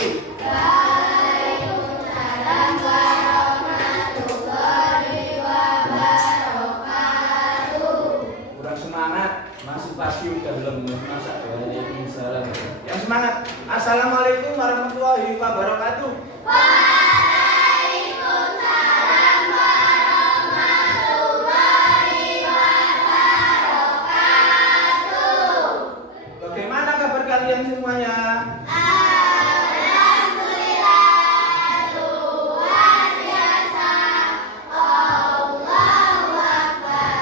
wabarakatuh. Waalaikumsalam warahmatullahi wabarakatuh. Kurang semangat, masih pagi udah belum masak. Waalaikumsalam. Yang semangat. Assalamualaikum warahmatullahi wabarakatuh. Waalaikumsalam warahmatullahi wabarakatuh. Bagaimana kabar kalian semuanya? Alhamdulillah, luar biasa. Allahu Akbar.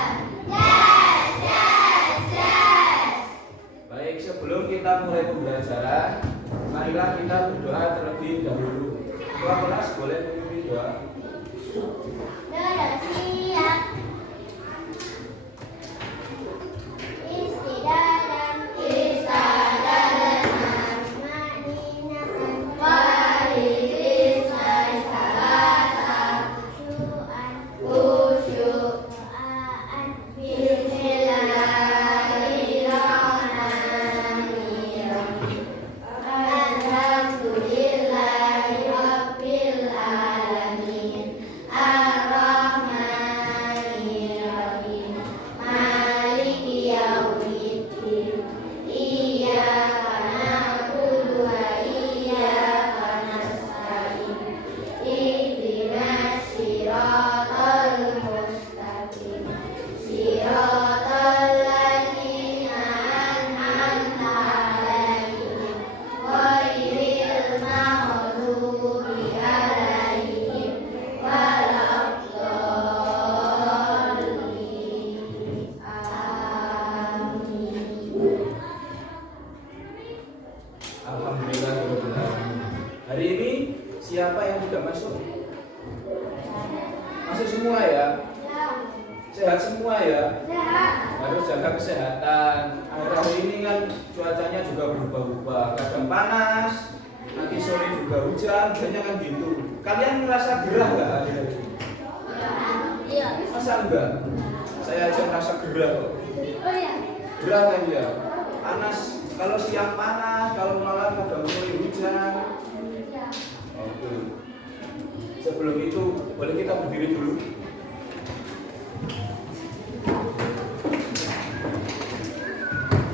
Yes, yes, yes. Baik, sebelum kita mulai pembelajaran, marilah kita berdoa terlebih dahulu. Ketua kelas boleh memimpin doa. Doa siap. Istidadan madinatan walilisai salasa khusyu'an bismillahirrahmanirrahim. Alhamdulillahi rabbil alamin. Ar-Rahmanir-Rahim. Maliki yaumiddin. Iyyaka na'budu wa iyyaka nasta'in. Ihdinas siratal mustaqim. Siratal ladzina an'amta 'alaihim ghairil maghdubi 'alaihim waladdallin. Amin. Alhamdulillahirobbilalamin. Hari ini siapa yang tidak masuk? Masuk semua ya? Sehat semua ya? Harus jaga kesehatan. Akhir-akhir ini kan cuacanya juga berubah-ubah. Kadang panas, nanti sore juga hujan, biasanya kan gitu. Kalian merasa gerah nggak akhir-akhir ini? Iya. Masa enggak? Saya aja merasa gerah kok. Oh iya. Gerah kan ya? Panas. Kalau siang panas, kalau malam kadang sore hujan. Oke. Sebelum itu, boleh kita berdiri dulu?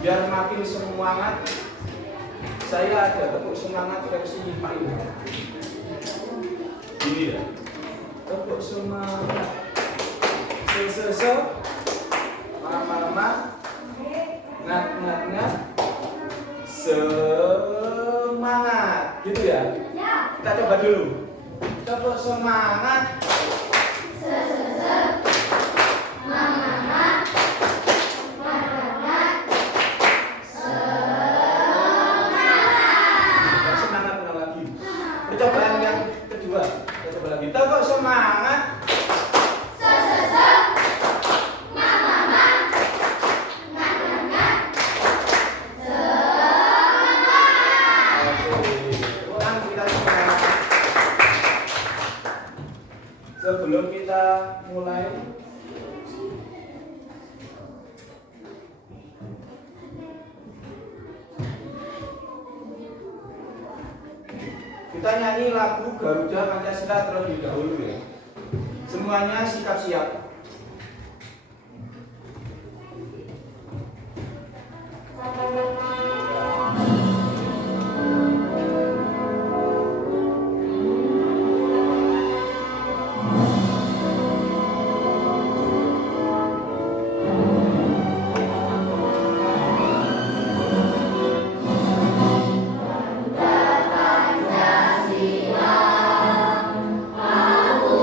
Biar makin semangat, saya ada tepuk semangat versi Pak Ilham. Ini ya. Tepuk semangat. Se, mama, ngat. Semangat, gitu ya? Ya. Kita coba dulu. Tepuk semangat. Mama. Semangat ulang lagi. Percobaan yang kedua. Kita coba lagi. Tepuk semangat. Sebelum kita mulai, kita nyanyi lagu Garuda Pancasila terlebih dahulu ya. Semuanya sikap siap. Pancasila, aku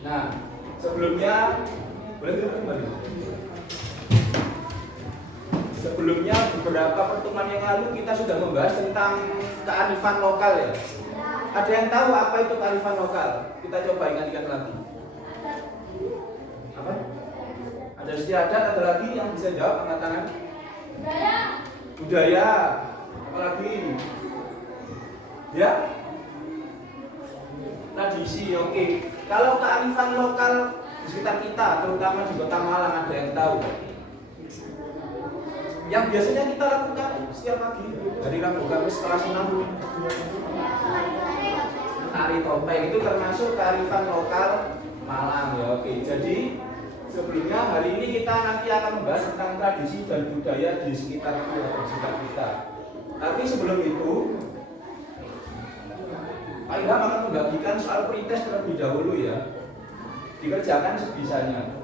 Nah, sebelumnya boleh duduk kembali. Sebelumnya beberapa pertemuan yang lalu kita sudah membahas tentang kearifan lokal ya. Ada yang tahu apa itu kearifan lokal? Kita coba ingat-ingat lagi. Apa? Ada istiadat, ada lagi yang bisa jawab angkat tangan? Budaya. Budaya. Apalagi? Ya? Tradisi, oke. Kalau kearifan lokal di sekitar kita, terutama di Kota Malang, ada yang tahu? Yang biasanya kita lakukan setiap pagi dari Rabu Kamis kelas 6, tari topeng itu termasuk kearifan lokal Malang ya. Oke, jadi sebelumnya hari ini kita nanti akan membahas tentang tradisi dan budaya di sekitar kita. Tapi sebelum itu, Pak Ilham akan membagikan soal pretest terlebih dahulu ya. Dikerjakan sebisanya.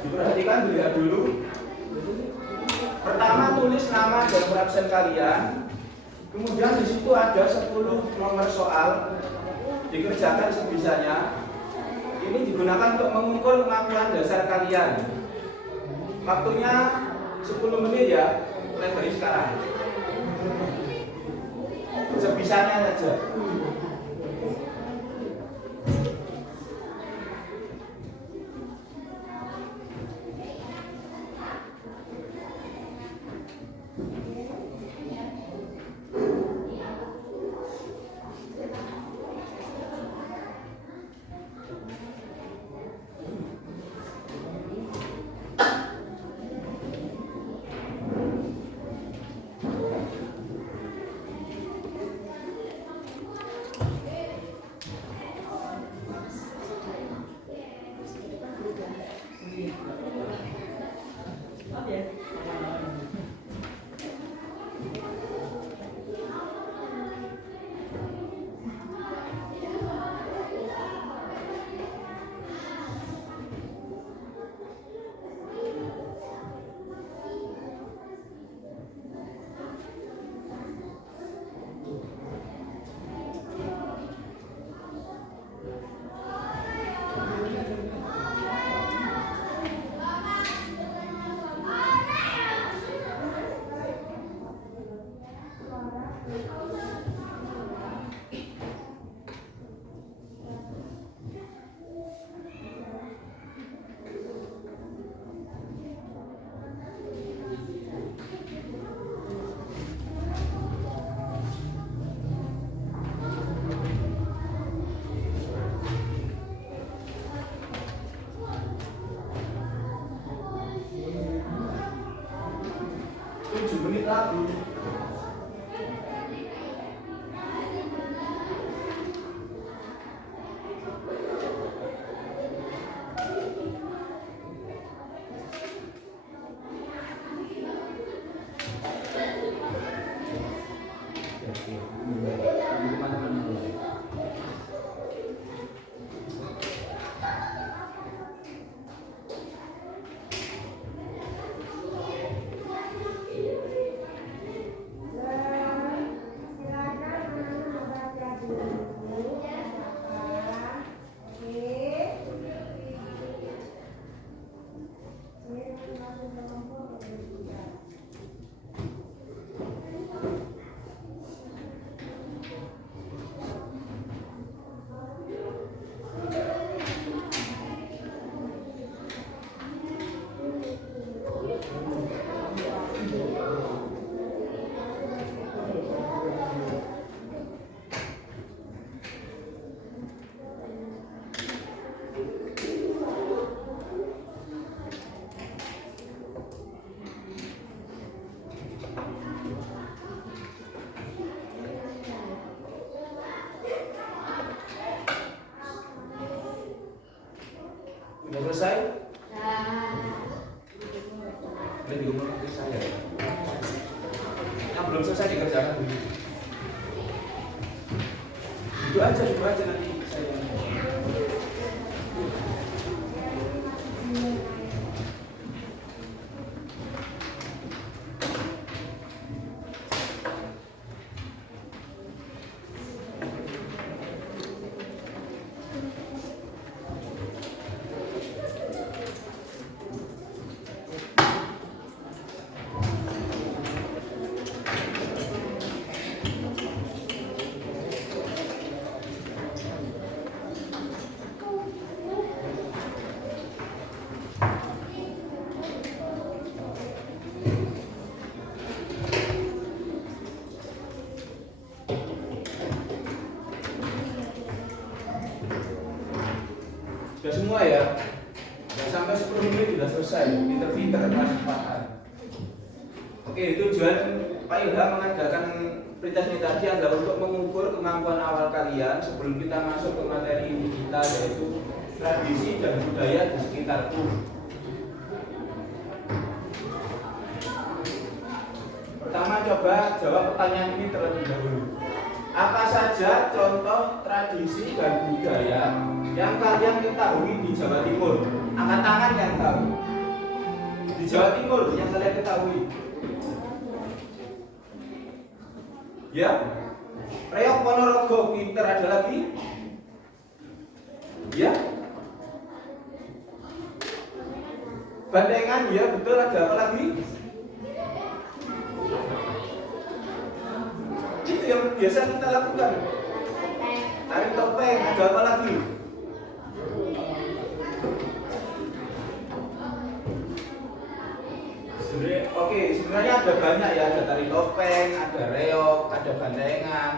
Diperhatikan, dilihat dulu. Pertama tulis nama dan absen kalian. Kemudian di situ ada 10 nomor soal. Dikerjakan sebisanya. Ini digunakan untuk mengukur kemampuan dasar kalian. Waktunya 10 menit ya, mulai dari sekarang. Sebisanya saja. Lagi. selesai? Boleh diumumkan ke saya. Yang belum selesai dikerjakan dulu. Itu aja nanti saya. Sudah semua ya? Dan sampai 10 menit sudah selesai. Pinter-pinter paham. Oke, tujuan Pak Ilham mengadakan pretest ini tadi adalah untuk mengukur kemampuan awal kalian sebelum kita masuk ke materi ini kita, yaitu tradisi dan budaya di sekitarku. Pertama, coba jawab pertanyaan ini terlebih dahulu. Apa saja contoh tradisi dan budaya yang kalian ketahui di Jawa Timur? Angkat tangan yang tahu. Di Jawa Timur yang kalian ketahui. Ya, Reok Ponorogo, pinter, ada lagi? Ya, Bandengan, ya betul, ada apa lagi? Itu yang biasa kita lakukan. Tarik topeng, ada apa lagi? Sebenarnya ada banyak ya, ada tari topeng, ada reok, ada bandengan,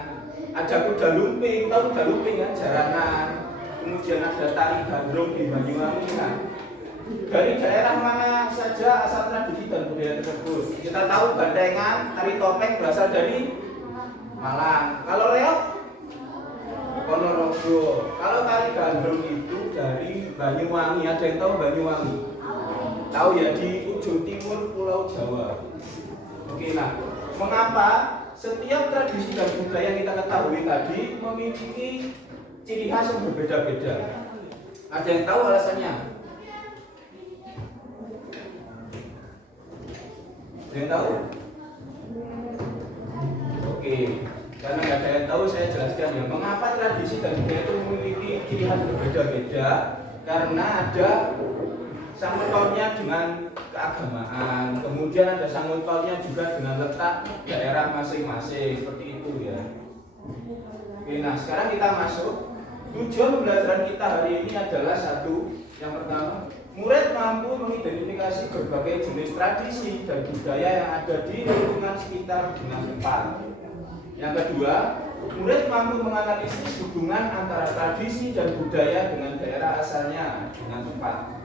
ada kuda lumping, tahu kuda lumping kan, jaranan, kemudian ada tari gandrung di Banyuwangi. Nah, dari daerah mana saja asal tradisi dan budaya tersebut? Kita tahu bandengan, tari topeng berasal dari Malang. Kalau reok, Ponorogo. Kalau tari gandrung itu dari Banyuwangi. Ada yang tahu Banyuwangi? Tahu ya, di ujung timur Pulau Jawa. Oke, nah, mengapa setiap tradisi dan budaya yang kita ketahui tadi memiliki ciri khas yang berbeda-beda? Ada yang tahu alasannya? Ada yang tahu? Oke, karena nggak ada yang tahu saya jelaskan ya. Mengapa tradisi dan budaya itu memiliki ciri khas berbeda-beda? Karena ada sangkut pautnya dengan keagamaan, kemudian ada sangkut pautnya juga dengan letak daerah masing-masing, seperti itu ya. Oke, nah sekarang kita masuk. Tujuan pembelajaran kita hari ini adalah satu, yang pertama, murid mampu mengidentifikasi berbagai jenis tradisi dan budaya yang ada di lingkungan sekitar dengan tepat. Yang kedua, murid mampu menganalisis hubungan antara tradisi dan budaya dengan daerah asalnya dengan tepat.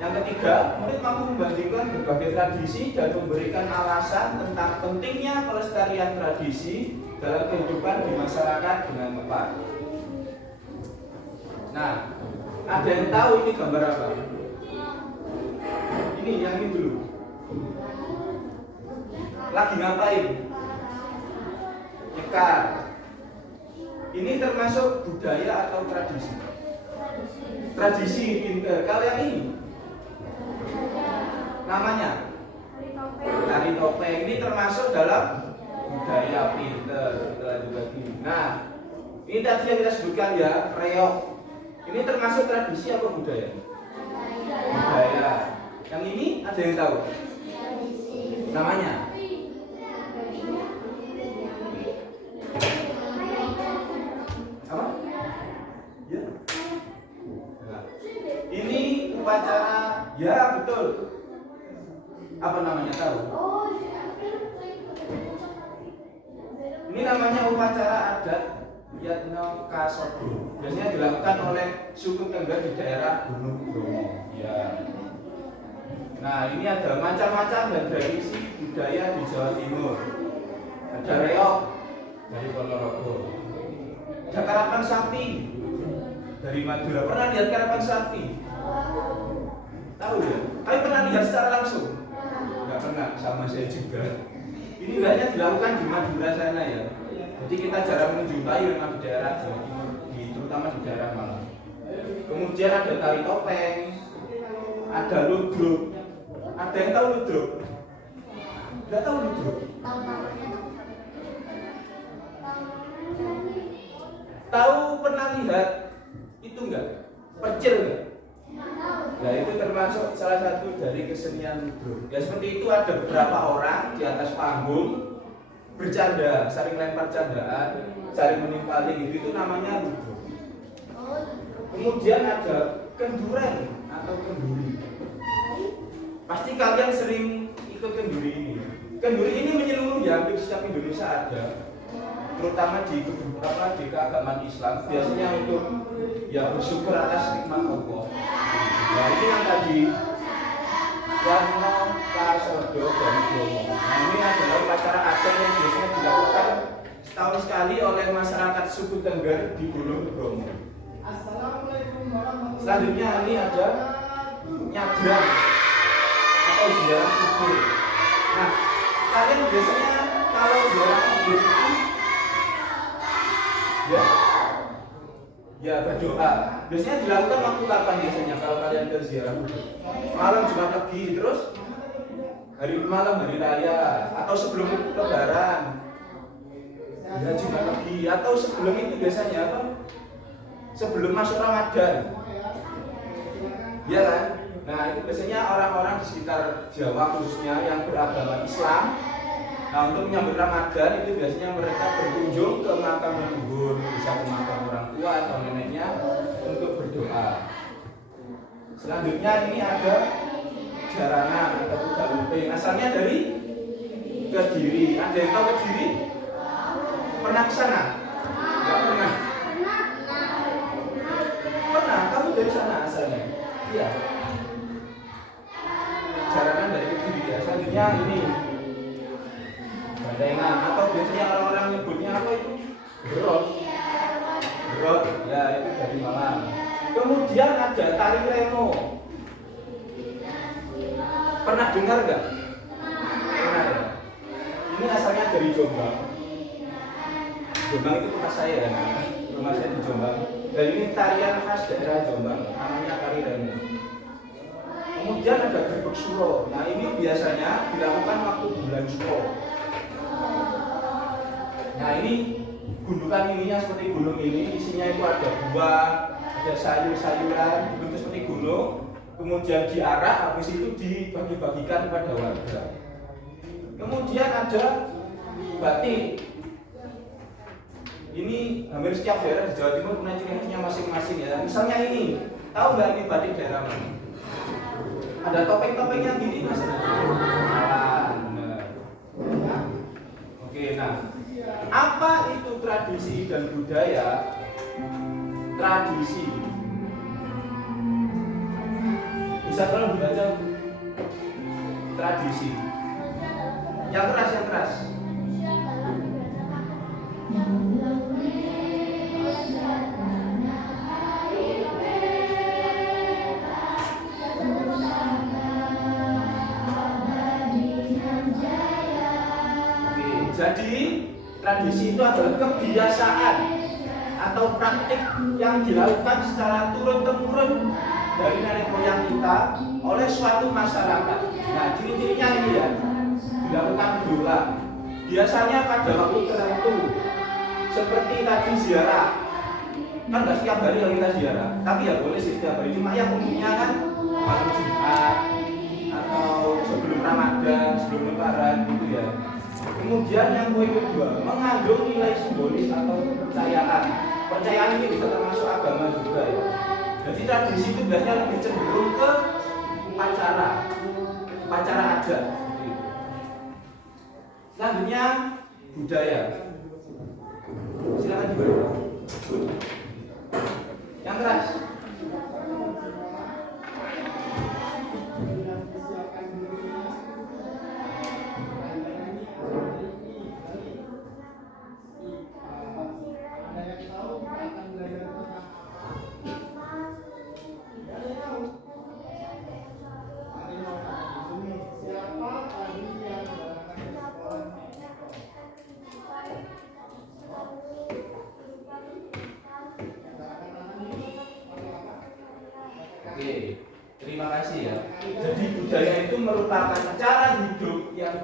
Yang ketiga, murid mampu membandingkan berbagai tradisi dan memberikan alasan tentang pentingnya pelestarian tradisi dalam kehidupan di masyarakat dengan tepat. Nah, ada yang tahu ini gambar apa? Ini yang ini dulu. Lagi ngapain? Nyekar. Ini termasuk budaya atau tradisi? Tradisi, pinter. Kalau yang ini? Namanya? Tari topeng. Ini termasuk dalam budaya, pinter. Nah, ini tadi yang kita sebutkan ya, reok. Ini termasuk tradisi atau budaya? Budaya. Yang ini ada yang tahu? Namanya? Apa? Ya. Nah, ini upacara, ya betul. Apa namanya, tahu? Ini namanya upacara adat Yatno Kasodo. Biasanya dilakukan oleh suku Tengger di daerah Gunung Bromo. Ya. Nah, ini ada macam-macam dan tradisi budaya di Jawa Timur. Ada reok dari Ponorogo. Ada karapan sapi dari Madura. Pernah lihat karapan sapi? Tahu ya? Tapi pernah lihat secara langsung? Enggak pernah, sama saya juga. Ini banyak dilakukan di Madura sana ya. Jadi kita jarang menjumpai memang di daerah Jawa Timur, terutama di daerah Malang. Kemudian ada tari topeng, ada ludruk. Ada yang tahu ludruk? Enggak tahu ludruk? Tahu pernah lihat itu enggak? Percil enggak? Nah itu termasuk salah satu dari kesenian ludruk. Ya seperti itu, ada beberapa orang di atas panggung bercanda, saling lempar candaan, saling menimpali gitu, itu namanya ludruk. Kemudian ada kenduren atau kenduri. Pasti kalian sering ikut kenduri ini. Kenduri ini menyeluruh ya, hampir setiap Indonesia ada. Terutama di keagamaan Islam, biasanya untuk ya bersyukur atas nikmat Allah. Nah ini yang tadi Warno Kasodo dari Bromo. Nah ini adalah upacara adat yang biasanya dilakukan setahun sekali oleh masyarakat suku Tengger di Gunung Bromo. Selanjutnya ini ada nyabrang atau ziarah kubur. Nah kalian biasanya kalau ziarah kubur itu ya berdoa. Biasanya dilakukan waktu kapan biasanya kalau kalian ke ziarah kubur? Malam Jumat Legi, terus malam hari raya, atau sebelum Lebaran, ya Jumat Legi, atau sebelum itu biasanya apa? Sebelum masuk Ramadan, ya kan? Nah itu biasanya orang-orang di sekitar Jawa khususnya yang beragama Islam. Nah untuk menyambut Ramadan itu biasanya mereka berkunjung ke makam leluhur, bisa ke makam orang tua atau neneknya untuk berdoa. Selanjutnya ini ada jaranan atau kuda lumping, asalnya dari Kediri. Ada yang tahu Kediri? Pernah ke sana? Enggak pernah. Pernah? Kamu dari sana asalnya? Iya. Jaranan dari Kediri ya. Selanjutnya ini bandengan atau biasanya orang-orang nyebutnya apa itu? Berot. Berot, ya itu dari Malang. Kemudian ada tari remo. Pernah dengar enggak? Pernah ya? Ini asalnya dari Jombang. Jombang itu tempat saya ya, rumah saya di Jombang. Dan ini tarian khas daerah Jombang, namanya tari remo. Kemudian ada gerbek suro. Nah ini biasanya dilakukan waktu bulan Suro. Nah ini gundukan ininya seperti gunung ini, isinya itu ada buah, ada sayur-sayuran, bentuk seperti gunung. Kemudian diarak, habis itu dibagi-bagikan kepada warga. Kemudian ada batik. Ini hampir setiap daerah di Jawa Timur punya ciri khasnya masing-masing ya. Misalnya ini, tahu nggak ini batik daerah mana? Ada topeng-topengnya gini mas. Oke, nah apa itu tradisi dan budaya? Tradisi bisa tolong dibaca tradisi. Yang keras. Jadi tradisi itu adalah kebiasaan atau praktik yang dilakukan secara turun-temurun dari nenek moyang kita oleh suatu masyarakat. Nah, ciri-cirinya ini ya, dilakukan berulang. Biasanya pada waktu tertentu, seperti tadi ziarah. Kan nggak setiap hari kalau kita ziarah, tapi ya boleh sih setiap hari. Cuma yang umumnya kan malam Jumat atau sebelum Ramadan, sebelum Lebaran gitu ya. Kemudian yang poin kedua, mengandung nilai simbolis atau kepercayaan. Percayaan ini bisa termasuk agama juga ya. Jadi tradisi itu biasanya lebih cenderung ke upacara adat. Selanjutnya budaya. Silakan dibaca. Yang keras.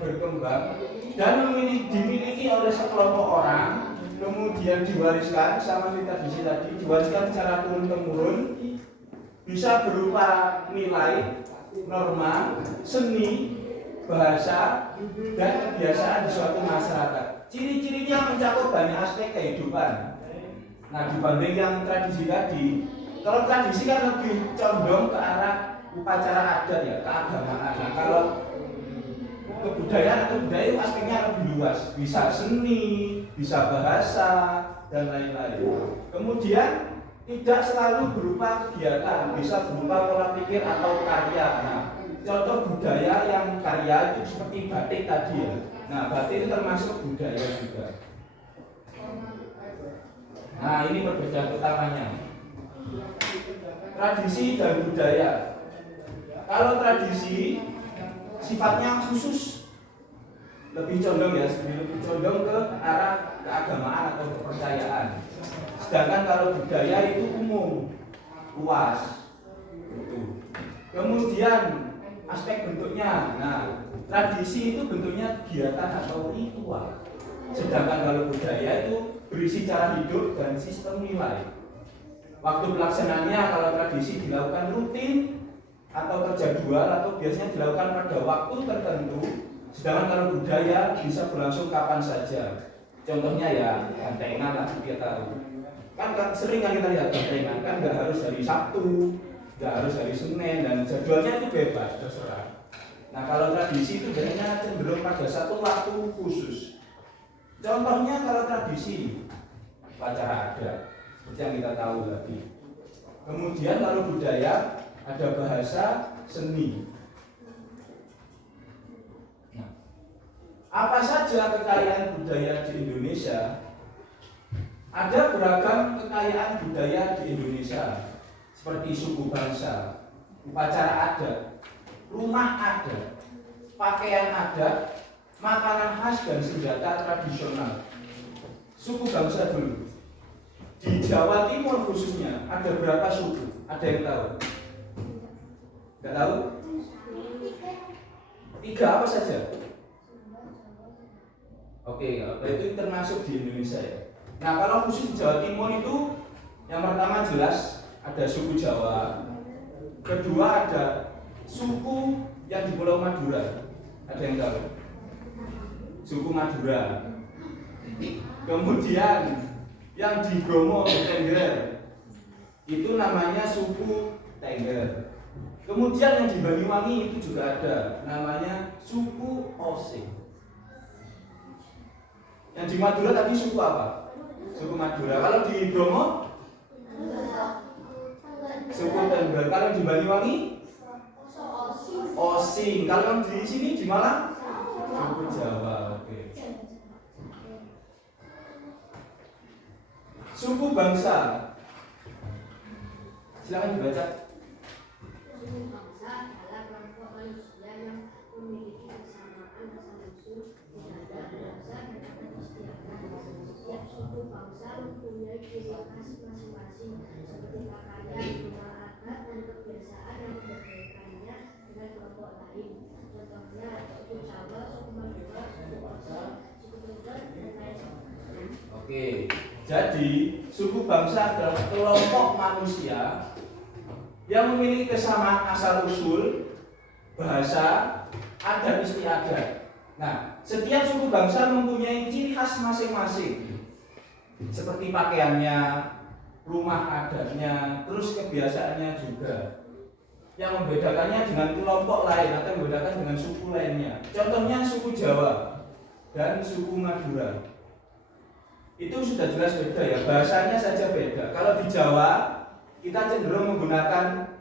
berkembang dan dimiliki oleh sekelompok orang, kemudian diwariskan sama tradisi tadi, diwariskan secara turun-temurun, bisa berupa nilai, norma, seni, bahasa, dan kebiasaan di suatu masyarakat. Ciri-cirinya mencakup banyak aspek kehidupan. Nah, dibanding yang tradisi tadi, kalau tradisi kan lebih condong ke arah upacara adat ya, keagamaan. Nah, kalau kebudayaan atau budaya itu aspeknya lebih luas, bisa seni, bisa bahasa, dan lain-lain. Kemudian tidak selalu berupa kegiatan, bisa berupa pola pikir atau karya. Nah, contoh budaya yang karya itu seperti batik tadi ya. Nah, batik itu termasuk budaya juga. Nah, ini perbedaan utamanya. Tradisi dan budaya. Kalau tradisi sifatnya khusus, lebih condong ya, lebih condong ke arah keagamaan atau kepercayaan. Sedangkan kalau budaya itu umum, luas. Gitu. Kemudian aspek bentuknya. Nah, tradisi itu bentuknya kegiatan atau ritual. Sedangkan kalau budaya itu berisi cara hidup dan sistem nilai. Waktu pelaksanaannya kalau tradisi dilakukan rutin atau terjadwal atau biasanya dilakukan pada waktu tertentu, sedangkan kalau budaya bisa berlangsung kapan saja. Contohnya ya gantengan lah, kita tahu. Kan sering kan kita lihat gantengan kan nggak harus hari Sabtu, nggak harus hari Senin, dan jadwalnya itu bebas, terserah. Nah, kalau tradisi itu biasanya cenderung pada satu waktu khusus. Contohnya kalau tradisi upacara adat, seperti yang kita tahu tadi. Kemudian kalau budaya ada bahasa, seni. Nah, apa saja kekayaan budaya di Indonesia? Ada beragam kekayaan budaya di Indonesia, seperti suku bangsa, upacara adat, rumah adat, pakaian adat, makanan khas dan senjata tradisional. Suku bangsa dulu. Di Jawa Timur khususnya ada berapa suku? Ada yang tahu? Enggak tahu? 3 apa saja? Oke, itu termasuk di Indonesia ya. Nah, kalau khusus di Jawa Timur itu yang pertama jelas ada suku Jawa. Kedua ada suku yang di Pulau Madura. Ada yang tahu? Suku Madura. Kemudian yang di Bromo, Tengger, itu namanya suku Tengger. Kemudian yang di Banyuwangi itu juga ada, namanya suku Osing. Yang di Madura tadi suku apa? Suku Madura. Kalau di Bromo, suku Tengger. Kalau di Banyuwangi, Osing. Kalau yang di sini di Malang, suku Jawa. Oke. Suku bangsa. Silakan dibaca. Suku bangsa adalah kelompok manusia yang memiliki kesamaan asal-usul, budaya, bahasa, dan adat istiadat. Setiap suku bangsa mempunyai ciri khas masing-masing, seperti pakaian, rumah adat, dan kebiasaan yang membedakannya dengan kelompok lain. Contohnya suku Jawa, suku Madura, suku Osing, suku Tengger, dan lain-lain. Oke, jadi suku bangsa adalah kelompok manusia yang memiliki kesamaan asal-usul, bahasa, adat istiadat. Nah, setiap suku bangsa mempunyai ciri khas masing-masing, seperti pakaiannya, rumah adatnya, terus kebiasaannya juga. Yang membedakannya dengan kelompok lain atau membedakan dengan suku lainnya. Contohnya suku Jawa dan suku Madura. Itu sudah jelas beda ya, bahasanya saja beda. Kalau di Jawa kita cenderung menggunakan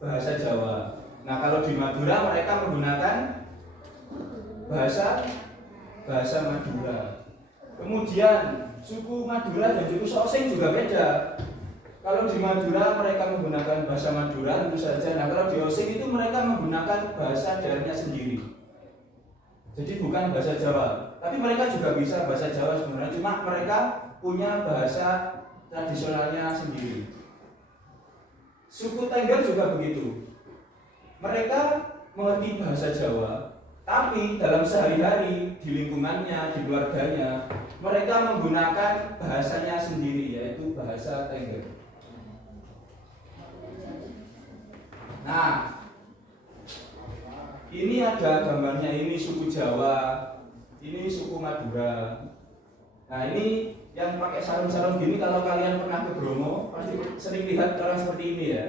bahasa Jawa. Nah, kalau di Madura mereka menggunakan bahasa Madura. Kemudian suku Madura dan suku Osing juga beda. Kalau di Madura mereka menggunakan bahasa Madura tentu saja. Nah, kalau di Osing itu mereka menggunakan bahasa daerahnya sendiri. Jadi bukan bahasa Jawa, tapi mereka juga bisa bahasa Jawa sebenarnya, cuma mereka punya bahasa tradisionalnya sendiri. Suku Tengger juga begitu. Mereka mengerti bahasa Jawa, Tapi dalam sehari-hari di lingkungannya, di keluarganya, mereka menggunakan bahasanya sendiri, yaitu bahasa Tengger. Nah, ini ada gambarnya, ini suku Jawa, ini suku Madura. Nah, ini yang pakai sarung-sarung gini, kalau kalian pernah ke Bromo pasti sering lihat orang seperti ini ya.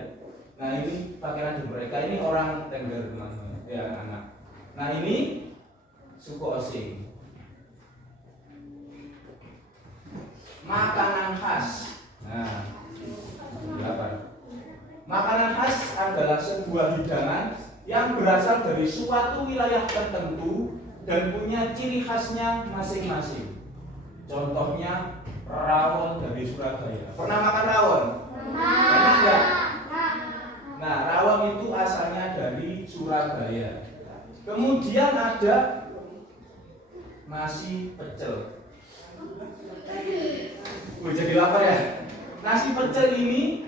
Nah, ini pakaian di mereka, ini orang Tengger teman-teman, ya anak-anak. Nah, ini suku Osing. Makanan khas. Nah, apa? Makanan khas adalah sebuah hidangan yang berasal dari suatu wilayah tertentu dan punya ciri khasnya masing-masing. Contohnya rawon dari Surabaya. Pernah makan rawon? Pernah enggak? Nah, rawon itu asalnya dari Surabaya. Kemudian ada nasi pecel. Jadi lapar ya? Nasi pecel ini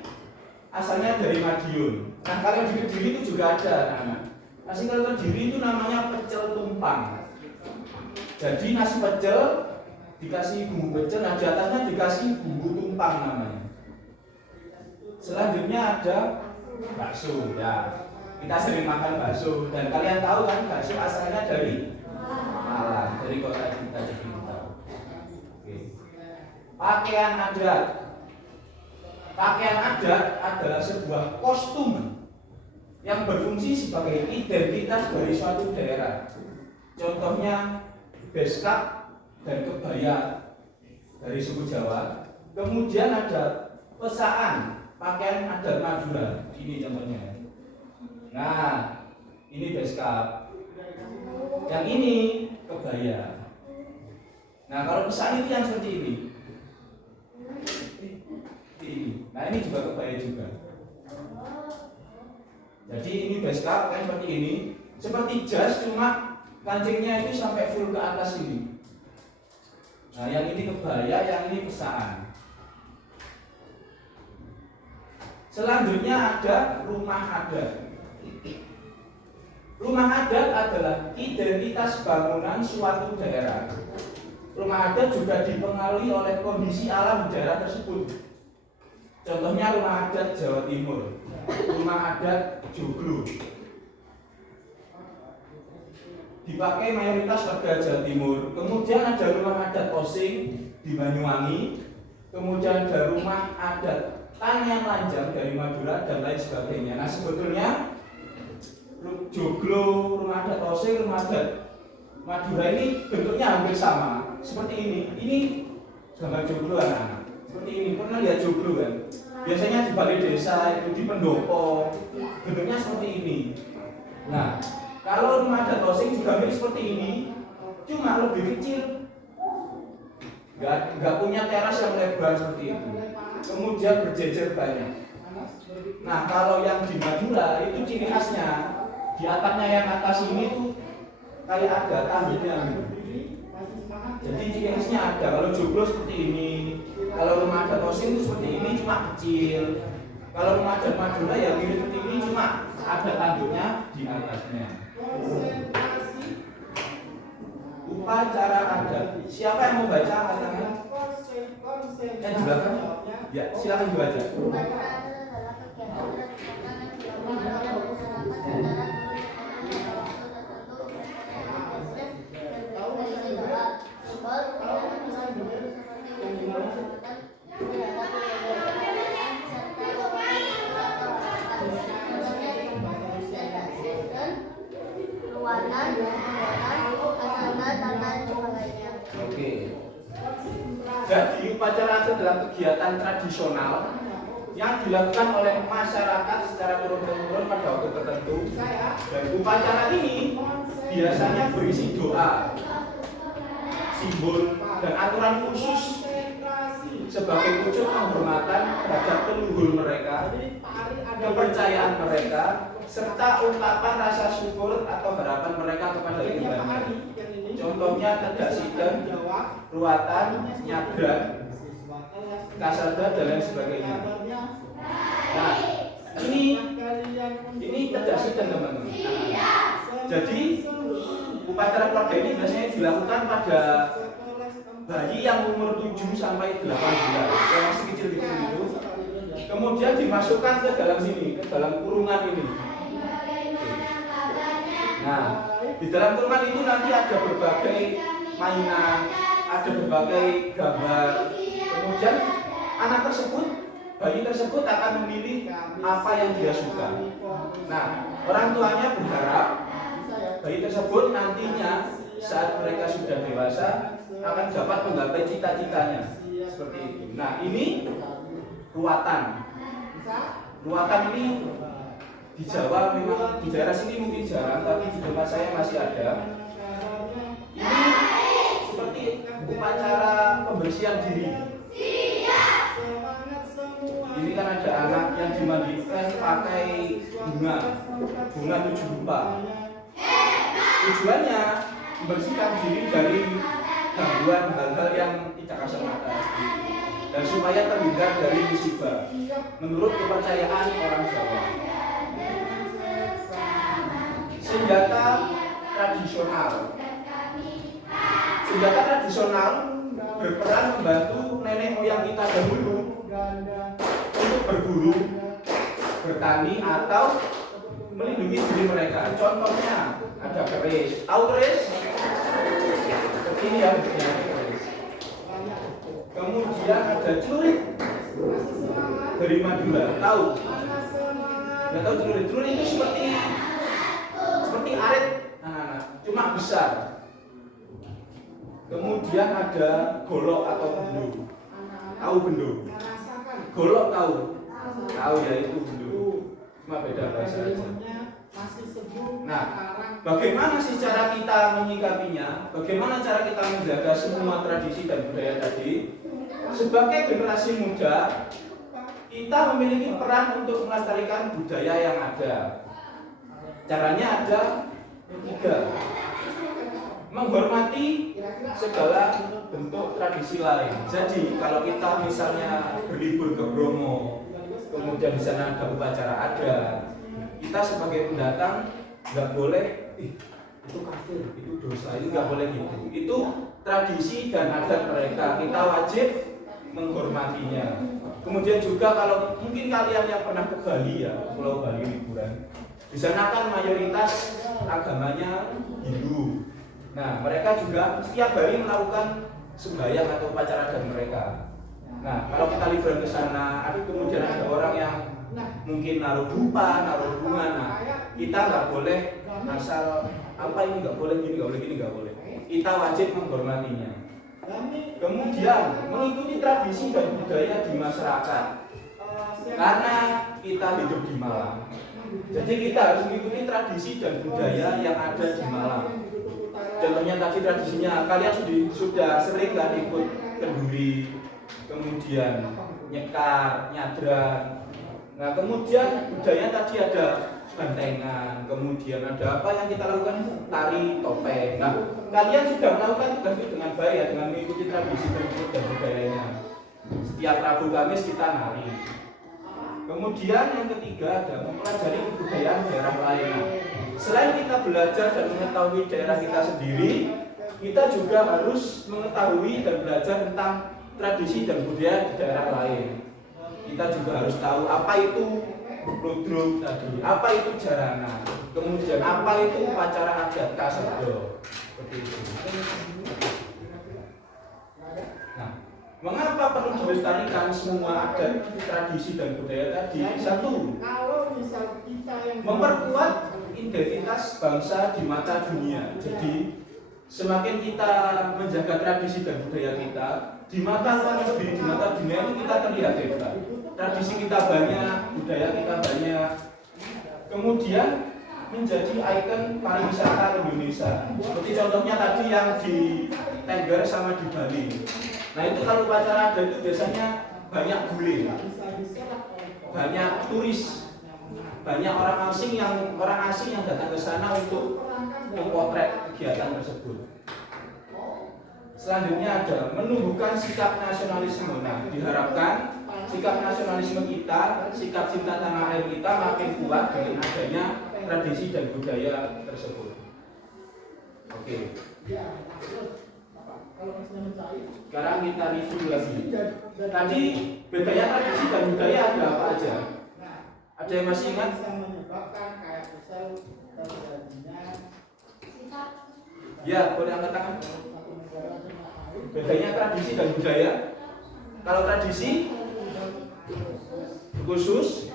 asalnya dari Madiun. Nah, kalau di Kediri itu juga ada, anak-anak. Nasi Kediri itu namanya pecel tumpang. Jadi nasi pecel dikasih bumbu pecel, nah di atasnya dikasih bumbu tumpang namanya. Selanjutnya ada bakso, ya. Kita sering makan bakso dan kalian tahu kan bakso asalnya dari Malang, dari kota kita jadi tahu. Oke. Pakaian adat. Pakaian adat adalah sebuah kostum yang berfungsi sebagai identitas dari suatu daerah. Contohnya beskap dan kebaya dari suku Jawa. Kemudian ada pesaan, pakaian adat Madura. Ini contohnya. Nah, ini beskap. Yang ini kebaya. Nah, kalau pesaan itu yang seperti ini. Nah, ini juga kebaya juga. Jadi ini beskap kan seperti ini, seperti jas, cuma kancingnya itu sampai full ke atas ini. Nah, yang ini kebaya, yang ini pesaan. Selanjutnya ada rumah adat. Rumah adat adalah identitas bangunan suatu daerah. Rumah adat juga dipengaruhi oleh kondisi alam daerah tersebut. Contohnya rumah adat Jawa Timur, rumah adat Joglo. Dipakai mayoritas warga Jawa Timur. Kemudian ada rumah adat Osing di Banyuwangi. Kemudian ada rumah adat Tanian Lanjang dari Madura dan lain sebagainya. Nah, sebetulnya Joglo, rumah adat Osing, rumah adat Madura ini bentuknya hampir sama. Seperti ini. Ini gambar Joglo anak-anak. Seperti ini, pernah lihat Joglo kan? Biasanya di balai desa itu di pendopo, bentuknya seperti ini. Nah, kalau rumah adat Osing juga mirip seperti ini, cuma lebih kecil, nggak punya teras yang lebar seperti itu. Kemudian berjejer banyak. Nah, kalau yang di Madura itu ciri khasnya di atapnya yang atas ini tuh kayak ada tanduknya gitu. Jadi ciri khasnya ada. Kalau Joglo seperti ini. Kalau rumah adat Osing itu seperti ini, cuma kecil. Kalau rumah adat Madura ya mirip seperti ini, cuma ada tanduknya di atasnya. Upacara adat. Siapa yang mau baca katanya? Yang di belakang? Ya, silakan dibaca. Upacara adat adalah kegiatan dan tindakan yang dilakukan oleh masyarakat dalam Oke. Jadi upacara adat adalah kegiatan tradisional yang dilakukan oleh masyarakat secara turun-temurun pada waktu tertentu. Dan upacara ini biasanya berisi doa, simbol, dan aturan khusus sebagai wujud penghormatan terhadap leluhur mereka, kepercayaan mereka, serta ungkapan rasa syukur atau harapan mereka kepada Tuhan. Contohnya tedak sidang, ruatan, nyadran, kasada, dan lain sebagainya. Nah, ini tedak sidang teman-teman. Jadi upacara keluarga ini biasanya dilakukan pada bayi yang umur 7 sampai 8 bulan, yang masih kecil-kecil itu. Kemudian dimasukkan ke dalam sini, ke dalam kurungan ini. Nah, di dalam kurungan itu nanti ada berbagai mainan, ada berbagai gambar. Kemudian anak tersebut, bayi tersebut akan memilih apa yang dia suka. Nah, orang tuanya berharap bayi tersebut nantinya saat mereka sudah dewasa akan dapat menggapai cita-citanya seperti itu. Nah, ini ruatan. Ruatan ini di Jawa memang di daerah sini mungkin jarang, tapi di tempat saya masih ada. Ini seperti upacara pembersihan diri. Ini kan ada anak yang dimandikan pakai bunga 7 rupa. Tujuannya membersihkan diri dari gangguan hal-hal yang tidak kasat mata dan supaya terhindar dari musibah menurut kepercayaan orang Jawa. Senjata tradisional berperan membantu nenek moyang kita dahulu untuk berburu, bertani atau melindungi diri mereka. Contohnya ada keris. Tahu keris? Seperti ini ya bentuknya keris. Kemudian ada celurit dari Madura. Tahu? Nggak tahu celurit? Celurit itu seperti arit, anak-anak, cuma besar. Kemudian ada golok atau bendo. Tahu bendo? Golok tahu? Tahu ya, itu bendo. Cuma beda bahasa aja. Nah, bagaimana sih cara kita menyikapinya? Bagaimana cara kita menjaga semua tradisi dan budaya tadi? Sebagai generasi muda, kita memiliki peran untuk melestarikan budaya yang ada. Caranya ada 3. Menghormati segala bentuk tradisi lain. Jadi kalau kita misalnya berlibur ke Bromo, kemudian di sana ada upacara adat, kita sebagai pendatang nggak boleh, itu kafir, itu dosa, itu nggak boleh gitu. Itu tradisi dan adat mereka, kita wajib menghormatinya. Kemudian juga kalau mungkin kalian yang pernah ke Bali ya, Pulau Bali liburan, di sana kan mayoritas agamanya Hindu. Nah, mereka juga setiap hari melakukan sembahyang atau upacara adat mereka. Nah, kalau kita liburan ke sana, kemudian ada orang yang mungkin naruh dupa, naruh bunga, nah kita nggak boleh asal apa ini nggak boleh gini, nggak boleh gini, nggak boleh. Kita wajib menghormatinya. Kemudian mengikuti tradisi dan budaya di masyarakat, karena kita hidup di Malang. Jadi kita harus mengikuti tradisi dan budaya yang ada di Malang. Contohnya tadi tradisinya, kalian sudah sering kan ikut kenduri, kemudian nyekar, nyadran. Nah, kemudian budaya tadi ada bantengan, kemudian ada apa yang kita lakukan, tari topeng. Nah, kalian sudah melakukan tugas itu dengan baik ya, dengan mengikuti tradisi dan budayanya. Setiap Rabu Kamis kita nari. Kemudian yang ketiga ada mempelajari kebudayaan daerah lain. Selain kita belajar dan mengetahui daerah kita sendiri, kita juga harus mengetahui dan belajar tentang tradisi dan budaya di daerah lain. Kita juga harus tahu apa itu ludruk tadi, apa itu jarana, kemudian apa itu upacara adat kasedo, seperti itu. Nah, mengapa perlu dilestarikan semua adat, tradisi dan budaya tadi? 1. Memperkuat identitas bangsa di mata dunia. Jadi semakin kita menjaga tradisi dan budaya kita, di mata luar negeri, di mata dunia itu kita terlihat hebat. Tradisi kita banyak, budaya kita banyak. Kemudian menjadi ikon pariwisata Indonesia. Seperti contohnya tadi yang di Tengger sama di Bali. Nah, itu kalau upacara adat itu biasanya banyak bule, banyak turis, banyak orang asing yang datang ke sana untuk memotret kegiatan tersebut. Selanjutnya ada menumbuhkan sikap nasionalisme. Nah, diharapkan sikap nasionalisme kita, sikap cinta tanah air kita makin kuat dengan adanya tradisi dan budaya tersebut. Oke. Sekarang kita review lagi. Tadi bedanya tradisi dan budaya ada apa aja? Ada yang masih ingat? Ya, boleh angkat tangan. Bedanya tradisi dan budaya. Kalau tradisi khusus,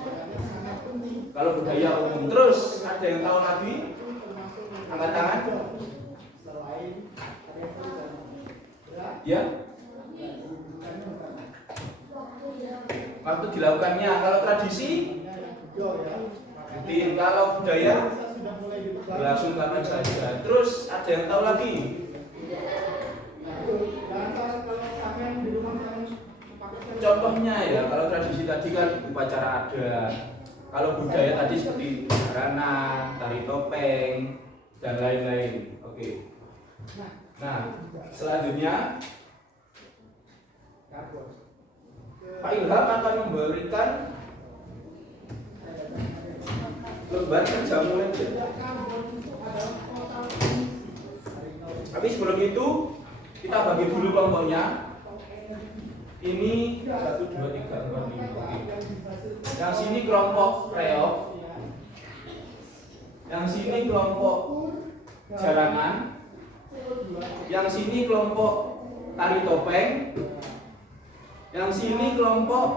kalau budaya umum. Terus ada yang tahu lagi? Angkat tangan. Ya. Waktu dilakukannya. Kalau tradisi, rutin. Kalau budaya, langsung kapan saja. Terus ada yang tahu lagi? Contohnya ya, kalau tradisi tadi kan upacara adat. Kalau budaya tadi seperti berenang, tari topeng, dan lain-lain. Oke. Nah, selanjutnya Pak Ilham akan memberikan lembar kerja mulai. Tapi sebelum itu kita bagi dulu kelompoknya. Ini 1, 2, 3, 4, 5. Oke. Yang sini kelompok reog. Yang sini kelompok jarangan. Yang sini kelompok tari topeng. Yang sini kelompok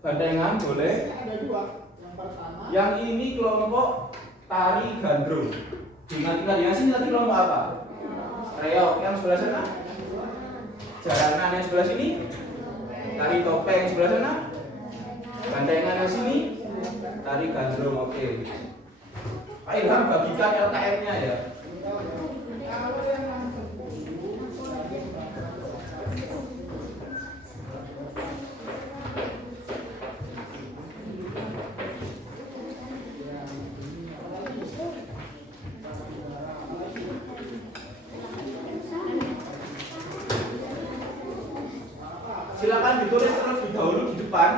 bandengan boleh. Yang ini kelompok tari gandrung. Ingat-ingat yang sini tadi kelompok apa? Reog. Yang sebelah sana jarangan, yang sebelah sini tari topeng, yang sebelah sana bandengan, yang sini tari gandrung. Oke. Pak Ilham bagikan LKM-nya ya. Silakan ditulis terlebih dahulu di depan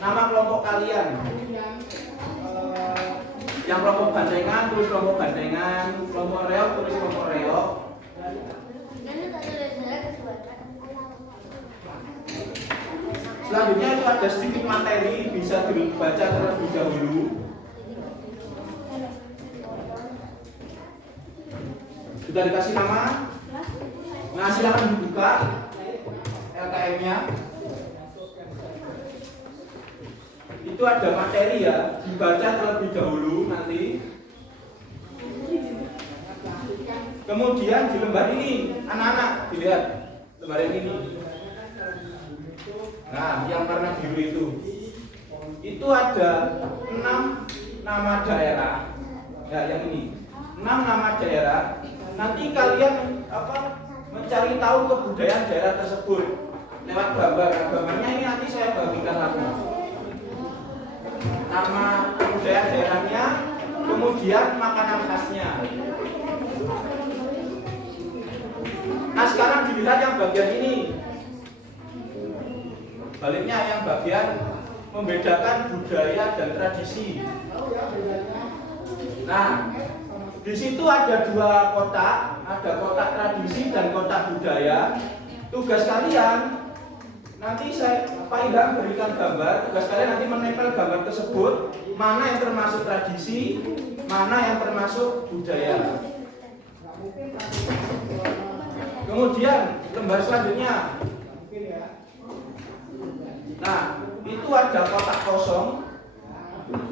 nama kelompok kalian. Yang kelompok bandengan tulis kelompok bandengan, kelompok reog tulis kelompok reog. Selanjutnya itu ada sedikit materi, bisa dibaca terlebih dahulu. Sudah dikasih nama? Nah, silakan dibuka LKM-nya. Itu ada materi ya, dibaca terlebih dahulu nanti. Kemudian di lembar ini, anak-anak dilihat lembar ini. Nah, yang warna biru itu ada 6 nama daerah. Ya, yang ini 6 nama daerah. Nanti kalian mencari tahu kebudayaan daerah tersebut lewat gambar. Gambarnya ini nanti saya bagikan lagi. Nama kebudayaan daerahnya, kemudian makanan khasnya. Nah, sekarang dilihat yang bagian ini. Baliknya yang bagian membedakan budaya dan tradisi. Nah, di situ ada 2 kotak, ada kotak tradisi dan kotak budaya. Tugas kalian nanti Pak Ilham berikan gambar. Tugas kalian nanti menempel gambar tersebut, mana yang termasuk tradisi, mana yang termasuk budaya. Kemudian lembar selanjutnya. Nah, itu ada kotak kosong.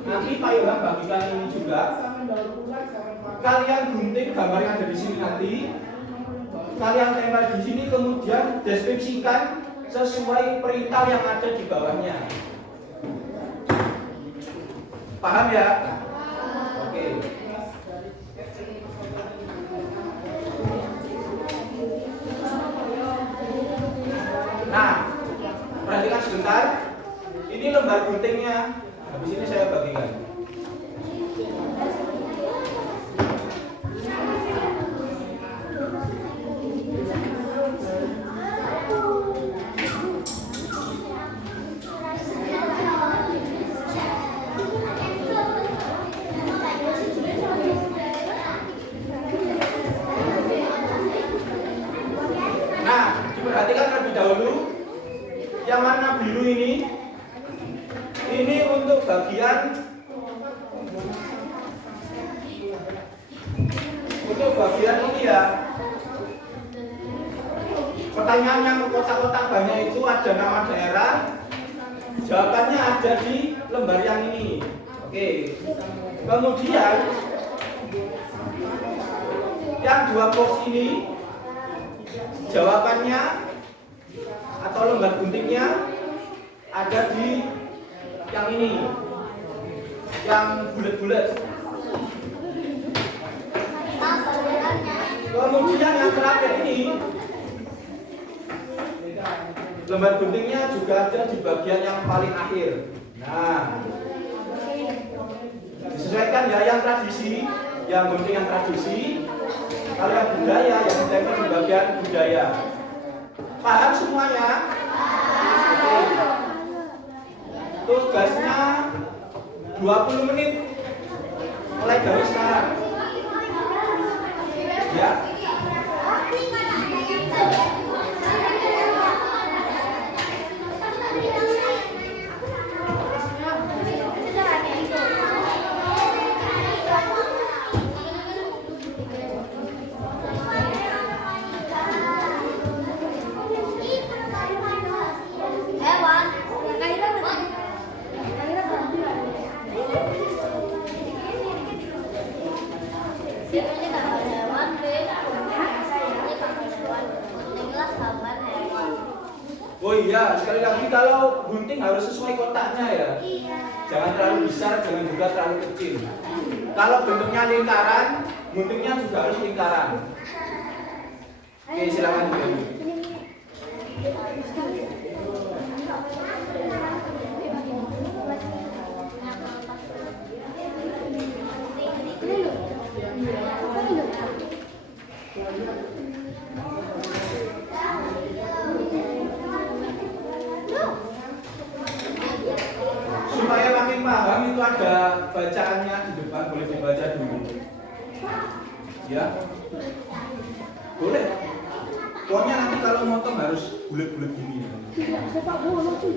Nanti Pak Ilham bagikan ini juga. Kalian gunting gambar yang ada di sini nanti. Kalian tempel di sini, kemudian deskripsikan sesuai perintah yang ada di bawahnya. Paham ya? Oke. Nah, perhatikan sebentar. Ini lembar guntingnya. Habis ini saya bagikan. Untuk bagian ini ya. Pertanyaan yang kotak-kotak banyak itu ada nama daerah. Jawabannya ada di lembar yang ini. Oke. Kemudian yang dua box ini jawabannya atau lembar guntingnya ada di yang ini, yang bulat-bulat. Kemudian yang terakhir ini lembar guntingnya juga ada di bagian yang paling akhir. Nah, disesuaikan ya yang tradisi, yang gunting yang tradisi. Kalau yang budaya, yang ditempel di bagian budaya. Paham semuanya? Oke. Tugasnya 20 menit mulai dari sekarang. Ya. Oh iya, sekali lagi kalau gunting harus sesuai kotaknya ya. Jangan terlalu besar, jangan juga terlalu kecil. Kalau bentuknya lingkaran, guntingnya juga harus lingkaran. Oke, silakan Bu. Supaya makin paham itu ada bacaannya di depan, boleh dibaca dulu. Ya. Boleh. Pokoknya nanti kalau motong harus bulat-bulat gini. Sepak bola tuh.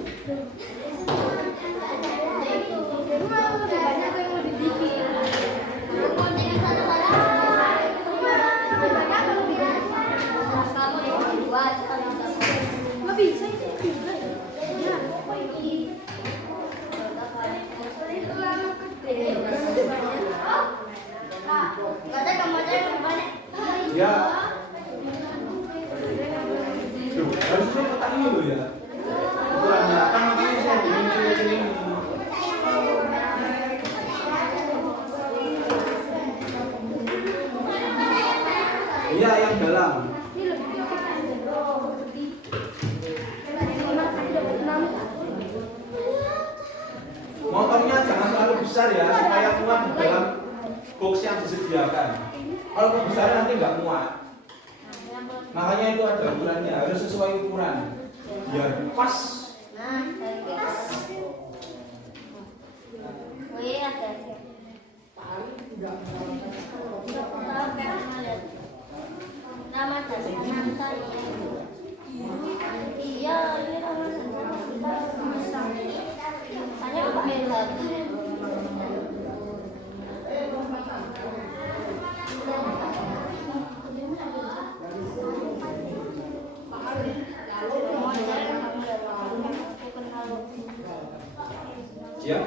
Banyak yang lebih dikit. Nggak bisa itu juga ya. Ya. Duh, harusnya kotak ini loh ya. Ukurannya kan makanya saya bikin kecil-kecil ini. Iya, yang dalam. Motornya jangan terlalu besar ya, supaya muat di dalam box yang disediakan. Kalau kebesaran nanti nggak muat. Makanya itu ada ukurannya, harus sesuai ukuran. Biar pas. Nama dari mantan. Iya, ini nama hanya pakai lagu. Siap?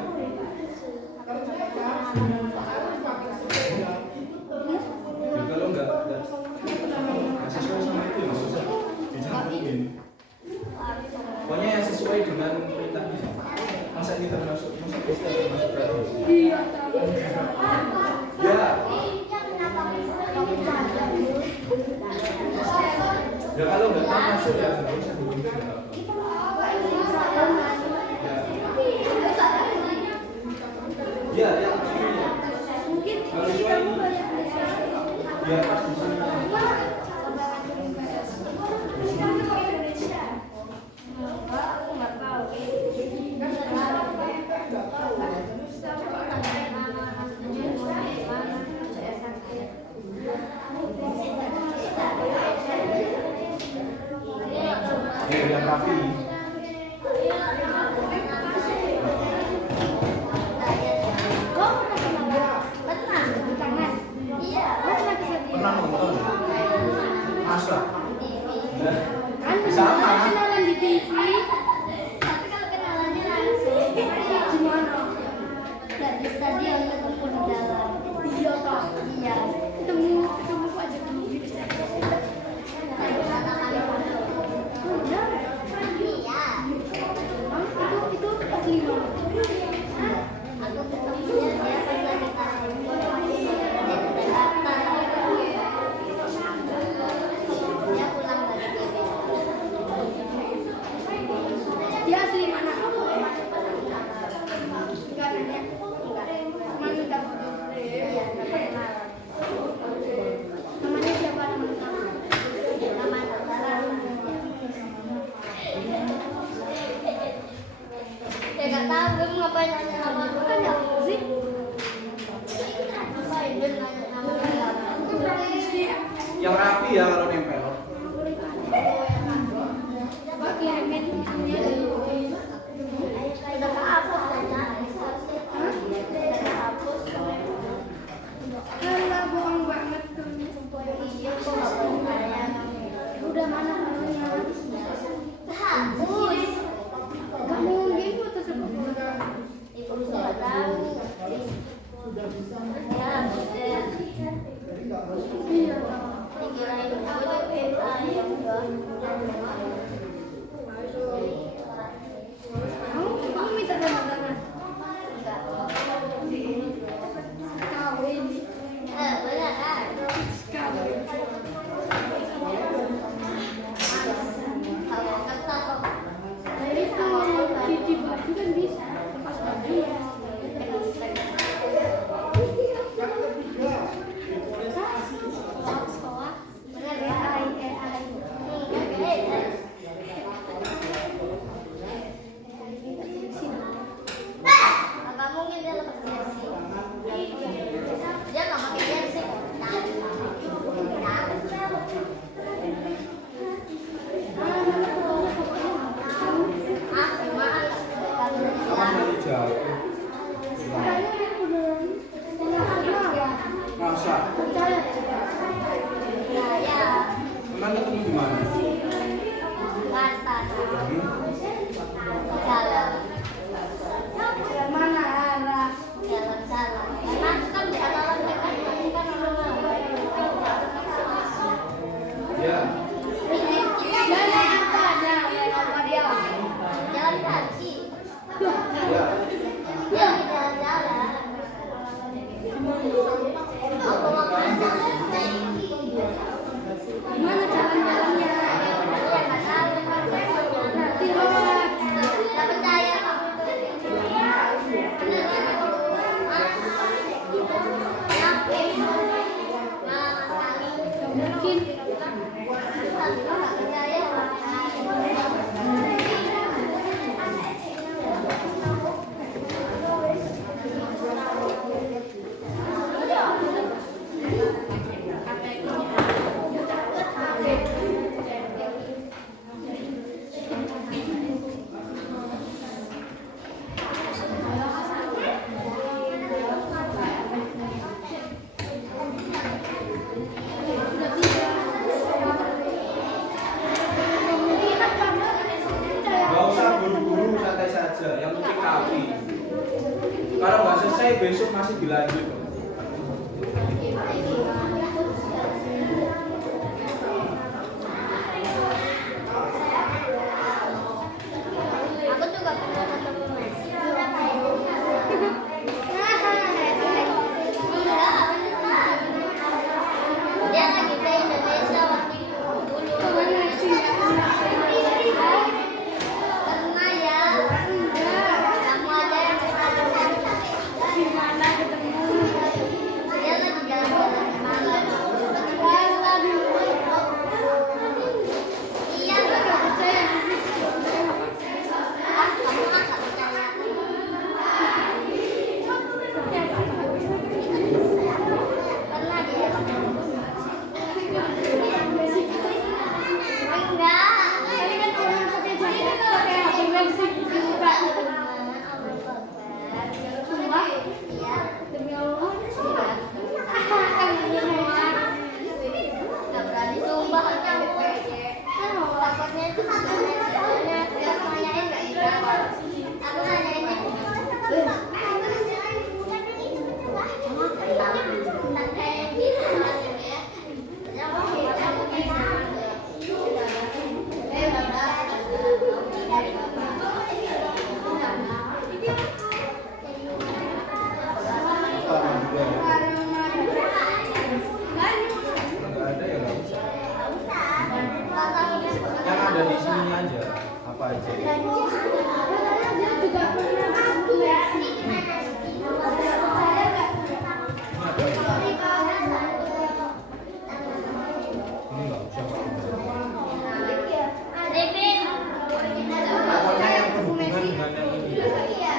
Ya, kalau nggak sesuai sama itu ya susah dicampurin. Pokoknya yang sesuai dengan perintahnya. Masa ini termasuk Iya. ya. Ya kalau nggak termasuk ya nggak usah digunting. Ya, yang ini ya. Mungkin Kalau ini sesuai kamu ini. banyak Ya pas di sini. Ya, yang rapi. Kau pernah kenapa? Pernah di tangan. Iya. Kau pernah bisa dia? Masa? TV. Nah, Kan sama. kenalan di TV. Tapi kalau kenalannya langsung Gimana? nggak di stadion, ketemu di jalan. Iya toh. Iya. Ketemu Pak Jokowi. Udah. Iya. Itu pas 5. Aku ketemunya dia pas lagi tahu. Dia ke Jakarta. Dia pulang dari GBK. Dia asli mana? Enggak nanya. Mana dapat? Iya, nggak kenalan. Namanya siapa teman kamu? Nama saudara. Ya nggak tahu, gue mau ngapain nanya nama gue kan nggak Sih? ngapain dia nanya nama gue. Yang rapi ya kalau nempel. Coba kirimin itunya dulu. Udah kehapus nanya. Udah kehapus. Alah, bohong banget tuh. Iya, kok nggak boleh nanya. Udah mana namanya? Kehapus. Gak mungkin foto seperti itu. Ibu nggak tahu. Ya, udah. Iya toh. Dikirain gue tuh kita yang udah. Kamu minta tanda tangan? Enggak. Kawin. Bener kan? Kawin. Kalau kata kok. Nah itu cuci baju kan bisa. Lepas baju ya. Sekolah. Bener ya? AI. Apa mungkin dia lepas jersey? Dia nggak pakai jersey. Ah, maaf. Kamu dari jauh. Kayaknya dia udah punya anak. Masa? Percaya? Nah, ya. Emang ketemu di mana? Mantan. Hmm? Jalan. Yang mana arah? Jalan-jalan. Karena aku kan bukan orang dekat, aku kan orang lama. Ya. Jalan apa? Apa dia? Jalan kaki. Ya. Ya, jalan-jalan. Aku makan selesai. Gimana jalan-jalannya? Ya, nggak tahu. Nanti lewat. Nggak percaya kamu itu. Bener kan? Yakin. Malah sekali. Mungkin. Tapi nggak percaya. Udah tiga. Dia juga pernah aku ya. Ini nggak usah Pak. Pokoknya yang berhubungan dengan yang ini. Ya.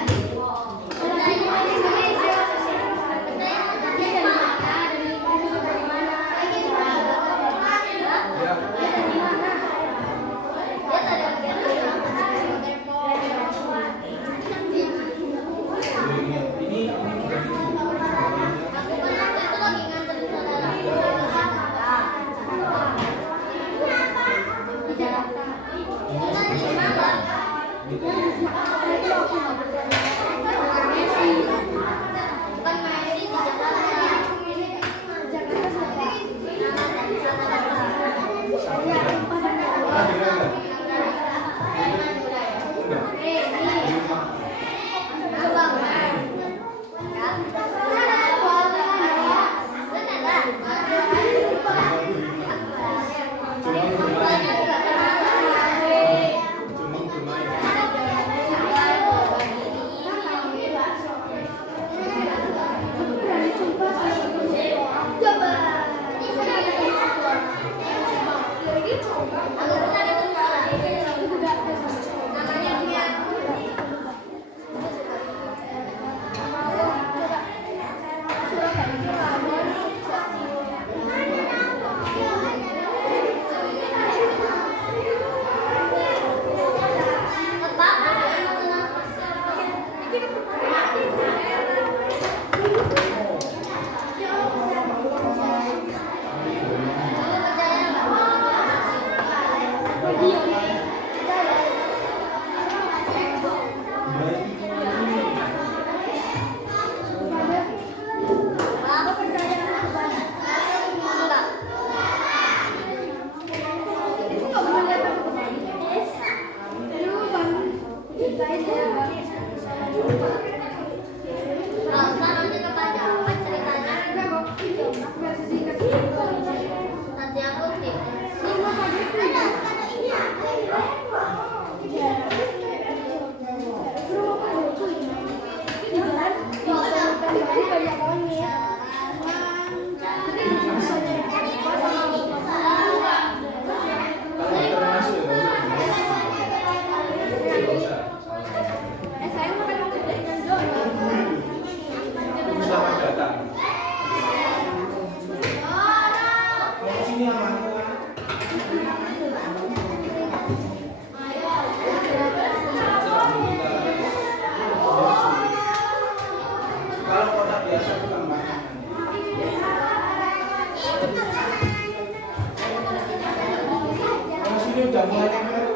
Ini juga udah mulai nempel.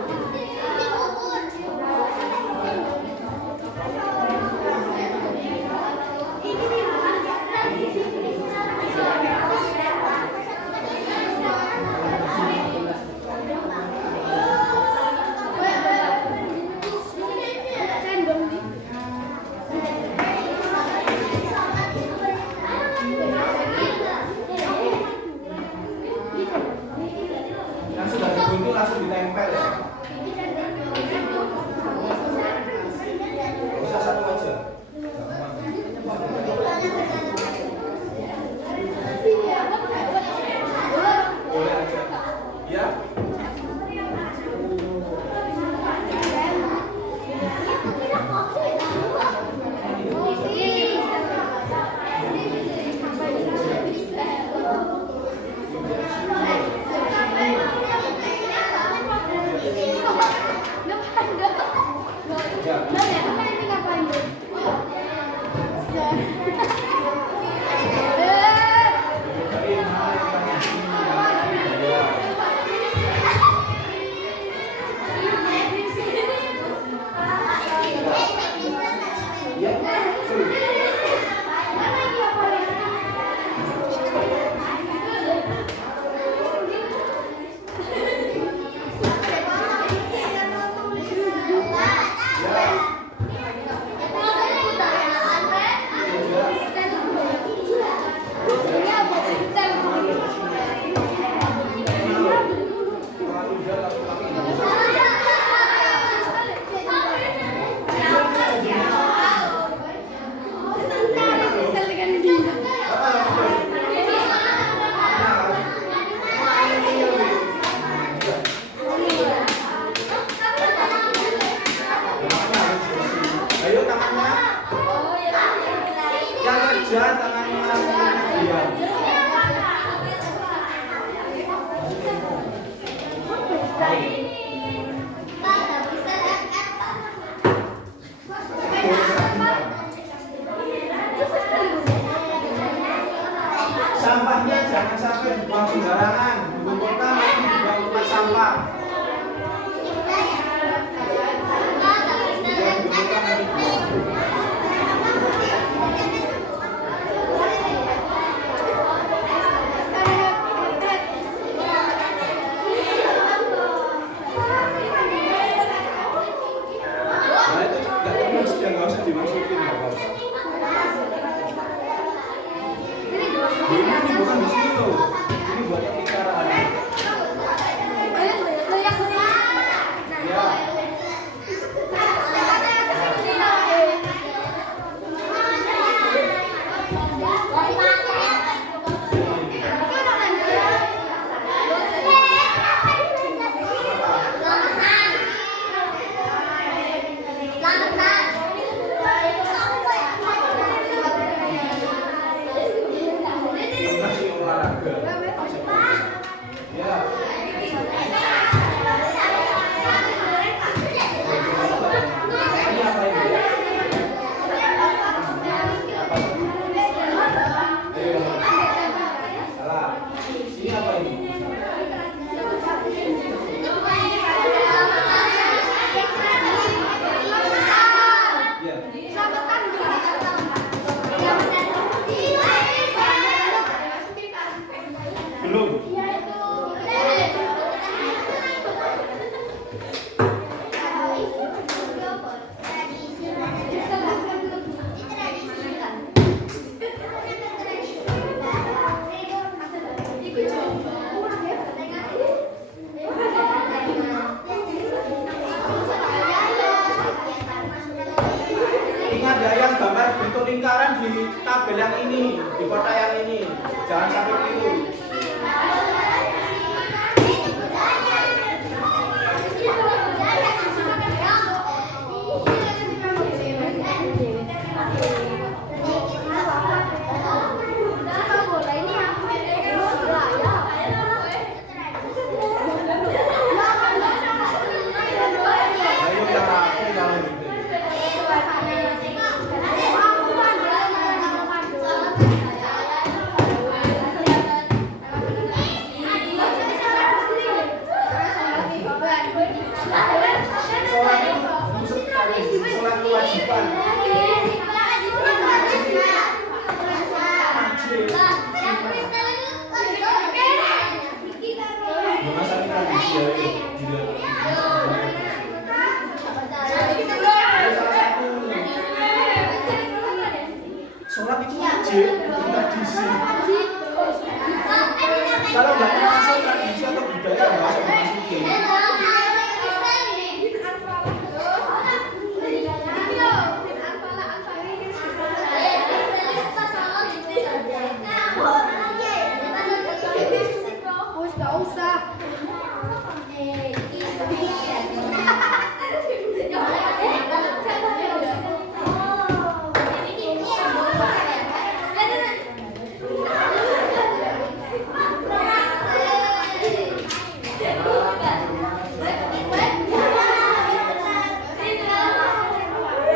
Yang sudah dibuntu langsung ditempel ya. Ini apa ini? Ya. Belum. Ingat ya yang gambar bentuk lingkaran di tabel yang ini, di kotak yang ini. Jangan sampai keliru. Ayo yang rapi kalau gitu. Sholat itu maksud sholat kewajiban. Masalah tradisi ya itu. Sholat itu wajib, bukan tradisi. Kalau nggak termasuk tradisi atau budaya nggak usah dimasukin. Gak usah.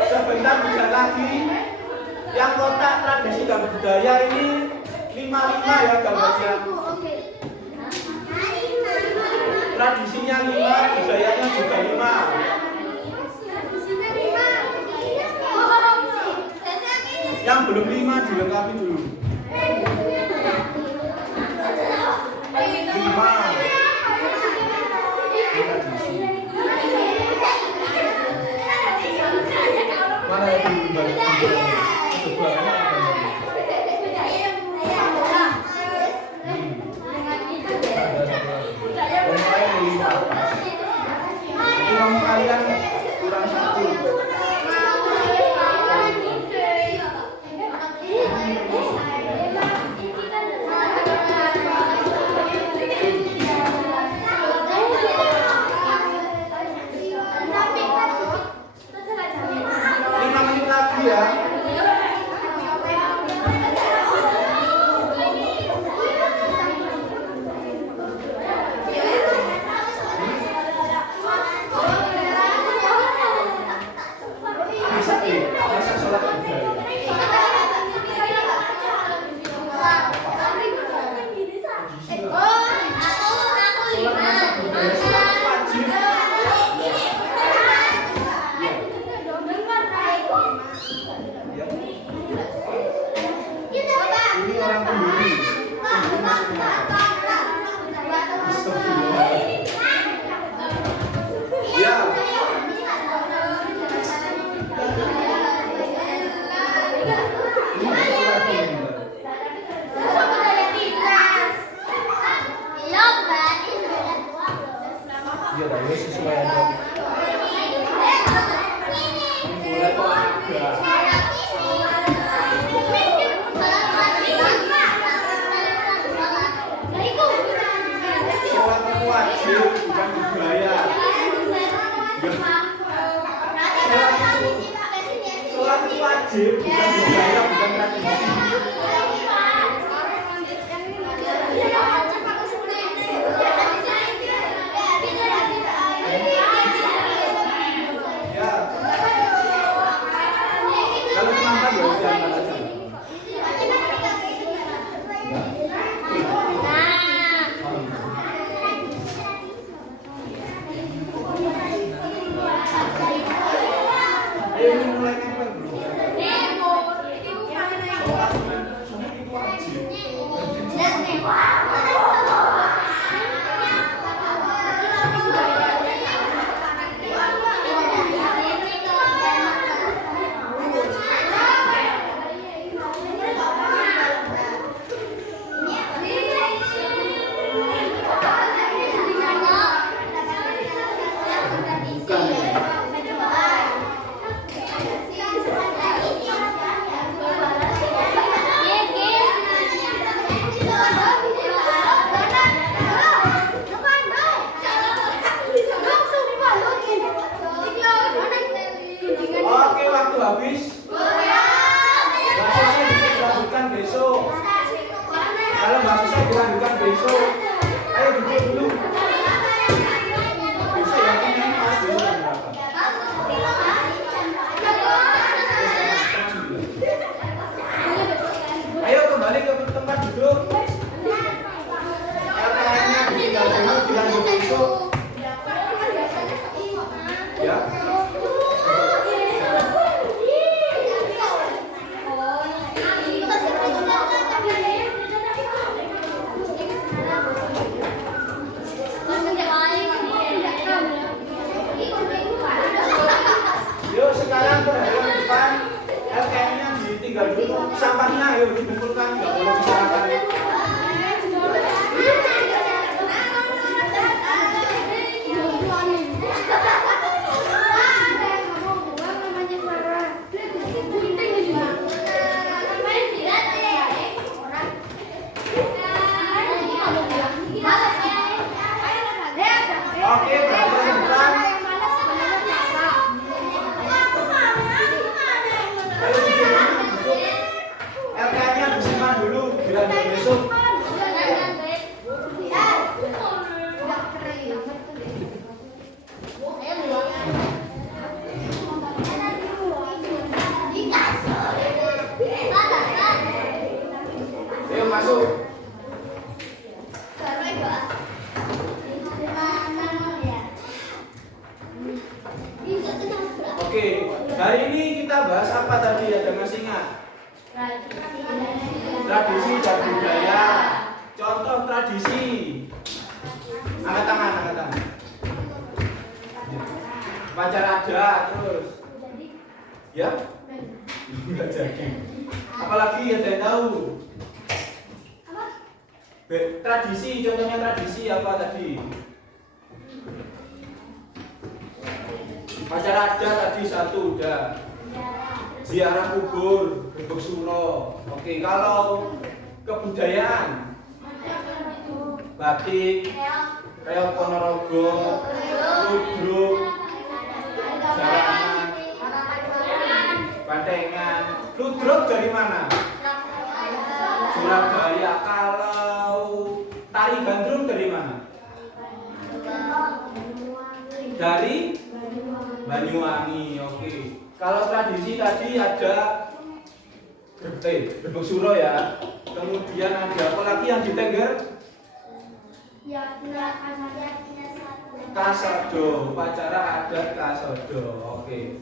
Sebentar bisa lagi. Yang kotak tradisi dan budaya ini 55 ya gambarnya. Tradisinya 5, budayanya juga 5. Yang belum 5 dilengkapi dulu. 5. Tradisi. Mana yang belum coba uang kalian kurang 1. Ya. Masa sholat budaya. Ini orang pembuli. Ya. Iya, tapi sesuai aja. Mulai olahraga. Sholat itu wajib, bukan budaya. Sholat itu wajib, bukan budaya, bukan tradisi. Ya. Kalau kenapa ya udah angkat aja. Oke, berarti rebutan. Ayo duduk. LK-nya disimpan dulu, biar besok. Ayo masuk. Oke, hari ini kita bahas apa tadi? Ada masih ingat? Tradisi dan budaya. Contoh tradisi. Angkat tangan, angkat tangan. Upacara adat terus. Ya? Enggak jadi. Apalagi ada yang tahu? Tradisi, contohnya tradisi apa tadi? Upacara adat tadi satu udah. Ziarah kubur, gebek suro. Oke, kalau kebudayaan batik, reok Ponorogo, ludruk, jaranan, bantengan. Ludruk dari mana? Surabaya. Kalau tari gandrung dari mana? Dari Banyuwangi. Oke. Kalau tradisi tadi ada gebek suro ya. Kemudian ada apa lagi yang di Tengger? Kasodo, upacara adat Kasodo. Oke.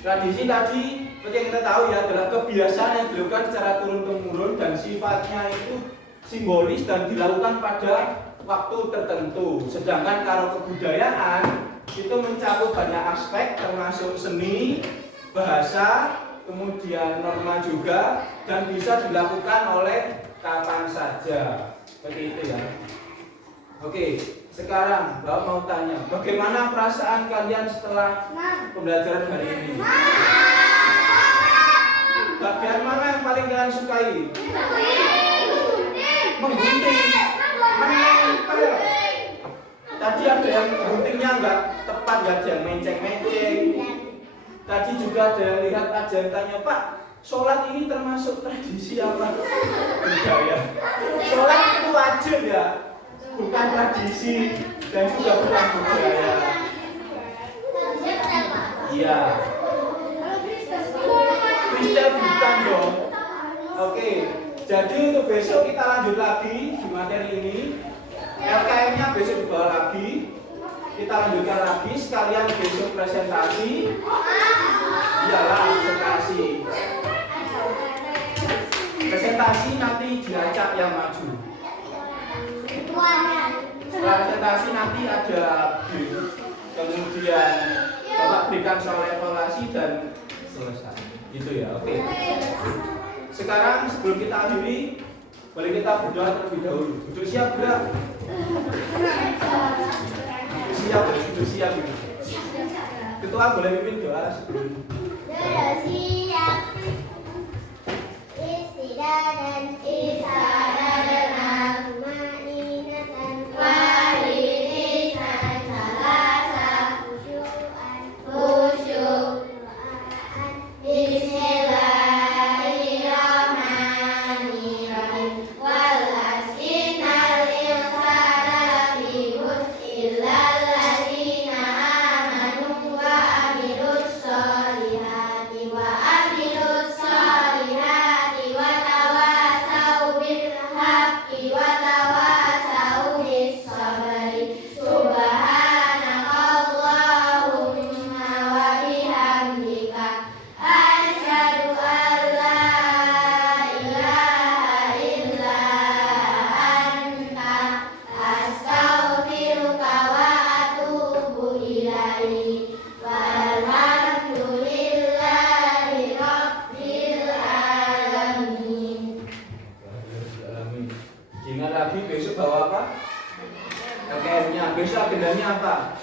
Tradisi tadi seperti yang kita tahu ya adalah kebiasaan yang dilakukan secara turun-temurun dan sifatnya itu simbolis dan dilakukan pada waktu tertentu. Sedangkan kalau kebudayaan itu mencakup banyak aspek termasuk seni, bahasa, kemudian norma juga dan bisa dilakukan oleh kapan saja. Seperti itu ya. Oke, sekarang Bapak mau tanya, bagaimana perasaan kalian setelah pembelajaran hari ini? Bagian mana yang paling kalian sukai? Menggunting, menempel. Tadi ada yang guntingnya nggak tepat, nggak ada yang menceng-menceng. Tadi juga ada yang lihat, ada yang tanya, Pak, sholat ini termasuk tradisi apa? Budaya. Sholat itu wajib ya, bukan tradisi dan juga bukan budaya. Iya. Kristen bukan dong. Oke, jadi untuk besok kita lanjut lagi di materi ini. LKM-nya besok dibawa lagi. Kita lanjutkan lagi sekalian besok presentasi. Iyalah presentasi. Presentasi nanti diacak yang maju. Setelah presentasi nanti ada kemudian Bapak berikan soal evaluasi dan selesai. Gitu ya, oke. Sekarang sebelum kita akhiri, boleh kita berdoa terlebih dahulu. Duduk siap gerak. Duduk siap. Ketua boleh pimpin doa sebelum. Siap. Istidadan isadadan al-ma'inatan wa'irisan salasa khusyu'an bismillahirrahmanirrahim wal askinal insana fi illal ladzina amanu wa amilus solihati wa amilus solihati wa tawasau bil haqqi wa tawasau bis sabri subhanakallahumma wa bihamdika asyhadu an la ilaha illa anta astaghfiruka wa atubu ilaik walhamdulillahi rabbil alamin. Ingat lagi besok bawa apa? LKM-nya. Besok agendanya apa?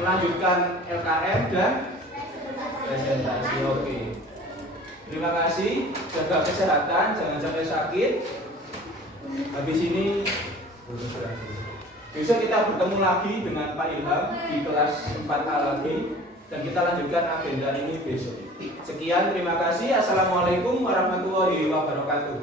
Melanjutkan LKM dan presentasi. Oke. Terima kasih. Jaga kesehatan, jangan sampai sakit. Habis ini Besok kita bertemu lagi dengan Pak Ilham di kelas 4A lagi dan kita lanjutkan agenda ini besok. Sekian, terima kasih. Assalamualaikum warahmatullahi wabarakatuh.